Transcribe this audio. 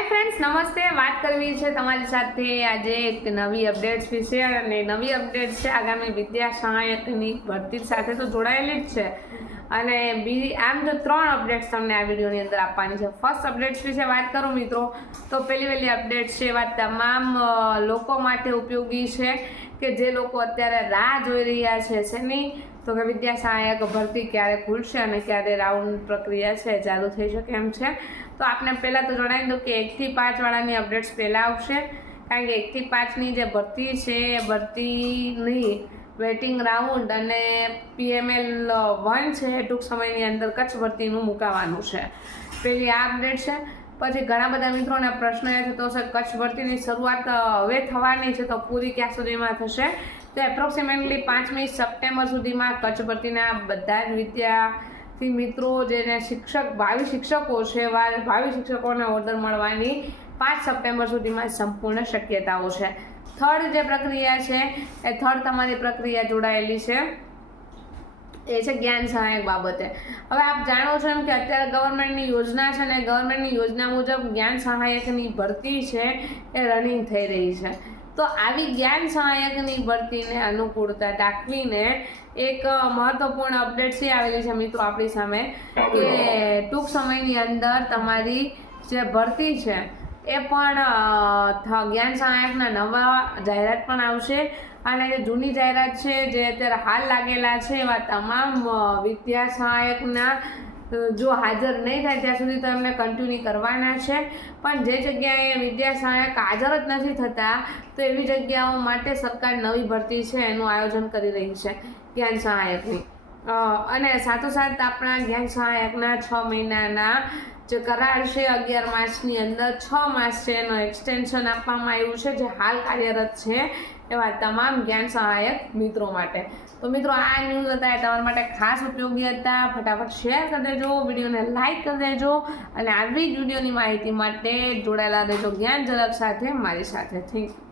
Hi friends नमस्ते। बात करवी है तमारी साथे आज एक नवी अपडेट्स विषय अने नवी अपडेट्स है आगामी विद्या सहायकनी भर्ती साथे तो जोड़ायेली ज छे अने बीजी आम जो 3 अपडेट्स तमने आ विडियोनी अंदर आपवानी छे। फर्स्ट अपडेट्स विषे बात करूं मित्रों तो पहली अपडेट्स छे एवा तमाम लोको माटे उपयोगी छे के जे लोको अत्यारे राह जोई रह्या छे शेनी तो कि विद्या सहायक भर्ती क्यारे खुलशे अने क्यारे राउंड प्रक्रिया छे चालू थई शके एम छे। तो आपने पहला तो जणावी दूं कि 1 થી 5 वाळानी अपडेट्स पहला आवशे कारण के 1 થી 5 नी जे भर्ती छे ए भर्तीनी वेटिंग राउंड अने PML 1 छे टूंक समयनी अंदर कच्छ भर्तीनुं मुकावानुं छे। पहली आ अपडेट छे। पछी घणा बधा मित्रोने प्रश्न ए थतो हशे कच्छ भर्तीनी शरूआत हवे थवानी छे तो पूरी क्यां सुधीमां थशे तो एप्रोक्सिमेटली 5મી સપ્ટેમ્બર सुधीमां कच्छ भर्तीना बधा ज विद्यार्थी मित्रों जेने शिक्षक भावी शिक्षको छे भावी शिक्षकोने ऑर्डर मळवानी 5 સપ્ટેમ્બર सुधीमां संपूर्ण शक्यताओ छे। थर्ड जे प्रक्रिया छे ए थर्ड तमारी प्रक्रिया जोड़ायेली छे ए छे ज्ञान सहायक बाबते। हवे आप जाणो छो एम के अत्यारे गवर्नमेंटनी योजना छे ने गवर्नमेंटनी योजना मुजब ज्ञान सहायकनी भर्ती छे ए रनिंग थई रही छे तो आवी ज्ञान सहायकनी भर्तीने अनुकूलता दाखवीने एक महत्वपूर्ण अपडेट आवेली छे मित्रों आपणी सामे के टूंक समयनी अंदर तमारी जे भर्ती छे ए पण ज्ञान सहायकना नवा जाहेरात पण आवशे अने जे जूनी जाहेरात छे जे अत्यारे हाल लागेला छे एवा तमाम विद्या सहायकना जो हाजर नहीं थाय त्यां सुधी तो एमने कंटिन्यू करवाना छे पण जे जग्याए विद्या सहायक हाजर ज नथी थता तो एवी जग्याओ माटे सरकार नवी भर्ती छे एनुं आयोजन करी रही छे ज्ञान सहायकनी अने साथोसाथ आपणा ज्ञान सहायकना 6 महीनाना जो करार छे 11 मासनी अंदर 6 मास छे एनो एक्सटेन्शन आपवामां आव्युं छे जे हाल कार्यरत छे एवा तमाम ज्ञान सहायक मित्रों माटे। तो मित्रों आ न्यूज़ हता तमारा माटे खास उपयोगी हता। फटाफट शेर कर देजो, विडियोने लाइक कर देजो अने आवी ज विडियोनी माहिती माटे जोड़ायेला रहेजो ज्ञान झलक साथे मारी साथे। Thank you.